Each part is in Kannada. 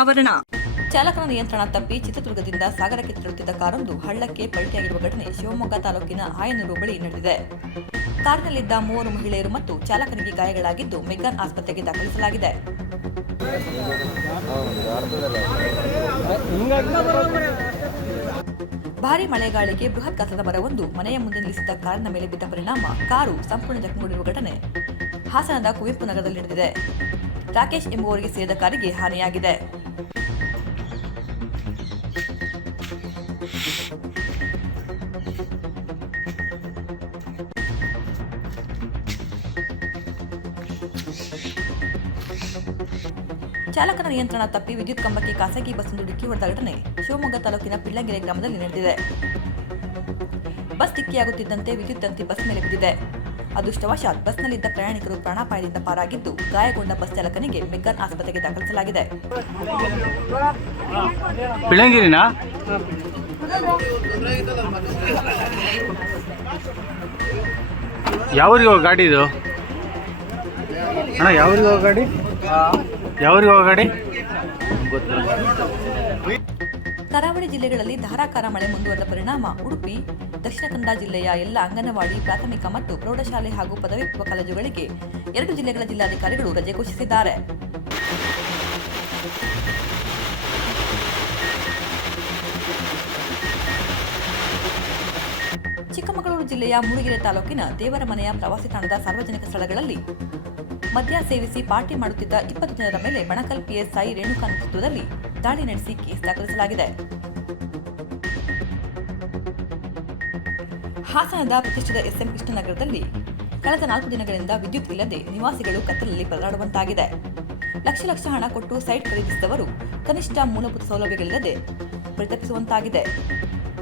ಅನಾವರಣ. ಚಾಲಕನ ನಿಯಂತ್ರಣ ತಪ್ಪಿ ಚಿತ್ರದುರ್ಗದಿಂದ ಸಾಗರಕ್ಕೆ ತೆರಳುತ್ತಿದ್ದ ಕಾರೊಂದು ಹಳ್ಳಕ್ಕೆ ಪಲ್ಟಿಯಾಗಿರುವ ಘಟನೆ ಶಿವಮೊಗ್ಗ ತಾಲೂಕಿನ ಆಯನೂರು ಬಳಿ ನಡೆದಿದೆ. ಕಾರಿನಲ್ಲಿದ್ದ 3 ಮಹಿಳೆಯರು ಮತ್ತು ಚಾಲಕನಿಗೆ ಗಾಯಗಳಾಗಿದ್ದು ಮೆಗ್ಗಾನ್ ಆಸ್ಪತ್ರೆಗೆ ದಾಖಲಿಸಲಾಗಿದೆ. ಭಾರೀ ಮಳೆಗಾಳಿಗೆ ಬೃಹತ್ ಗಾತ್ರದ ಮರವೊಂದು ಮನೆಯ ಮುಂದೆ ನಿಲ್ಲಿಸಿದ್ದ ಕಾರಿನ ಮೇಲೆ ಬಿದ್ದ ಪರಿಣಾಮ ಕಾರು ಸಂಪೂರ್ಣ ಜಖಂಗೊಂಡಿರುವ ಘಟನೆ ಹಾಸನದ ಕುವೆಂಪು ನಗರದಲ್ಲಿ ನಡೆದಿದೆ. ರಾಕೇಶ್ ಎಂಬುವರಿಗೆ ಸೇರಿದ ಕಾರಿಗೆ ಹಾನಿಯಾಗಿದೆ. ಚಾಲಕನ ನಿಯಂತ್ರಣ ತಪ್ಪಿ ವಿದ್ಯುತ್ ಕಂಬಕ್ಕೆ ಖಾಸಗಿ ಬಸ್ಸೊಂದು ಡಿಕ್ಕಿ ಹೊಡೆದ ಘಟನೆ ಶಿವಮೊಗ್ಗ ತಾಲೂಕಿನ ಪಿಳ್ಳಂಗೆರೆ ಗ್ರಾಮದಲ್ಲಿ ನಡೆದಿದೆ. ಬಸ್ ಡಿಕ್ಕಿಯಾಗುತ್ತಿದ್ದಂತೆ ವಿದ್ಯುತ್ ತಂತಿ ಬಸ್ ಮೇಲೆ ಬಿದ್ದಿದೆ. ಅದೃಷ್ಟವಶಾತ್ ಬಸ್ನಲ್ಲಿದ್ದ ಪ್ರಯಾಣಿಕರು ಪ್ರಾಣಾಪಾಯದಿಂದ ಪಾರಾಗಿದ್ದು ಗಾಯಗೊಂಡ ಬಸ್ ಚಾಲಕನಿಗೆ ಮೆಗ್ಗಾನ್ ಆಸ್ಪತ್ರೆಗೆ ದಾಖಲಿಸಲಾಗಿದೆ. ಪಿಳ್ಳಂಗೆರೆನಾ? ಯಾವೂರಿಗೆ ಹೋಗೋ ಗಾಡಿ ಇದು ಅಣ್ಣ? ಯಾವೂರಿಗೆ ಹೋಗೋ ಗಾಡಿ? ಯಾವೂರಿಗೆ ಹೋಗೋ ಗಾಡಿ? ಕರಾವಳಿ ಜಿಲ್ಲೆಗಳಲ್ಲಿ ಧಾರಾಕಾರ ಮಳೆ ಮುಂದುವರೆದ ಪರಿಣಾಮ ಉಡುಪಿ, ದಕ್ಷಿಣ ಕನ್ನಡ ಜಿಲ್ಲೆಯ ಎಲ್ಲ ಅಂಗನವಾಡಿ, ಪ್ರಾಥಮಿಕ ಮತ್ತು ಪ್ರೌಢಶಾಲೆ ಹಾಗೂ ಪದವಿ ಪೂರ್ವ ಕಾಲೇಜುಗಳಿಗೆ 2 ಜಿಲ್ಲೆಗಳ ಜಿಲ್ಲಾಧಿಕಾರಿಗಳು ರಜೆ ಘೋಷಿಸಿದ್ದಾರೆ. ಚಿಕ್ಕಮಗಳೂರು ಜಿಲ್ಲೆಯ ಮೂಡಿಗೆರೆ ತಾಲೂಕಿನ ದೇವರಮನೆಯ ಪ್ರವಾಸಿ ತಾಣದ ಸಾರ್ವಜನಿಕ ಸ್ಥಳಗಳಲ್ಲಿ ಮದ್ಯ ಸೇವಿಸಿ ಪಾರ್ಟಿ ಮಾಡುತ್ತಿದ್ದ 20 ಜನರ ಮೇಲೆ ಬಣಕಲ್ ಪಿಎಸ್ಐ ರೇಣುಕಾ ನೇತೃತ್ವದಲ್ಲಿ ದಾಳಿ ನಡೆಸಿ ಕೇಸ್ ದಾಖಲಿಸಲಾಗಿದೆ. ಹಾಸನದ ಪ್ರತಿಷ್ಠಿತ ಎಸ್ಎಂ ಕೃಷ್ಣನಗರದಲ್ಲಿ ಕಳೆದ 4 ದಿನಗಳಿಂದ ವಿದ್ಯುತ್ ಇಲ್ಲದೆ ನಿವಾಸಿಗಳು ಕತ್ತಲಲ್ಲಿ ಪರದಾಡುವಂತಾಗಿದೆ. ಲಕ್ಷ ಹಣ ಕೊಟ್ಟು ಸೈಟ್ ಖರೀದಿಸಿದವರು ಕನಿಷ್ಠ ಮೂಲಭೂತ ಸೌಲಭ್ಯಗಳಿಲ್ಲದೆ ಪರಿತಪಿಸುವಂತಾಗಿದೆ.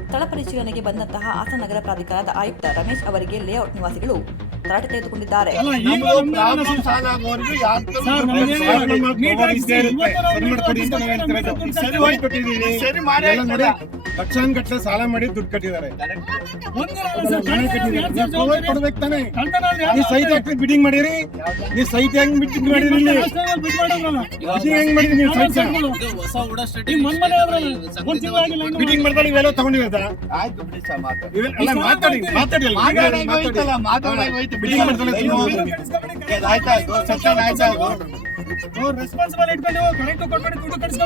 ಸ್ಥಳ ಪರಿಶೀಲನೆಗೆ ಬಂದಂತಹ ಹಾಸನ ನಗರ ಪ್ರಾಧಿಕಾರದ ಆಯುಕ್ತ ರಮೇಶ್ ಅವರಿಗೆ ಲೇಔಟ್ ನಿವಾಸಿಗಳು ತರಾಟೆ ತೆಗೆದುಕೊಂಡಿದ್ದಾರೆ. ಲಕ್ಷಾನುಗಟ್ಟಲೆ ಸಾಲ ಮಾಡಿ ದುಡ್ಡು ಕಟ್ಟಿದ್ದಾರೆ. ಸೈಟ್ ಹಾಕಿ ಬಿಡಿಂಗ್ ಮಾಡಿರಿ. ನೀವು ಸೈಟ್ ಹೆಂಗ್ ಬಿಟ್ಟಿಂಗ್ ಮಾಡಿರಿ? ಹೆಂಗ್ ಮಾಡಿರಿ ನೀವು ಬಿಡಿಂಗ್ ಮಾಡ್ಕೊಳ್ಳಿ. ಇವೆಲ್ಲ ತಗೊಂಡಿರೋದ? ಮಾತಾಡಿ ಬಿಡಿಂಗ್ ಮಾಡ್ಕೊಳ್ಳಿ. ಆಯ್ತಾಯ್ತು, ರೆಸ್ಪಾನ್ಸಿಬಲ್ ಇಟ್ಕೊಂಡು ಕರೆಕ್ಟ್ ಕೊಟ್ಬಿಟ್ಟು ದುಡ್ಡು ಕಟ್ಸ್ಕೊಂಡು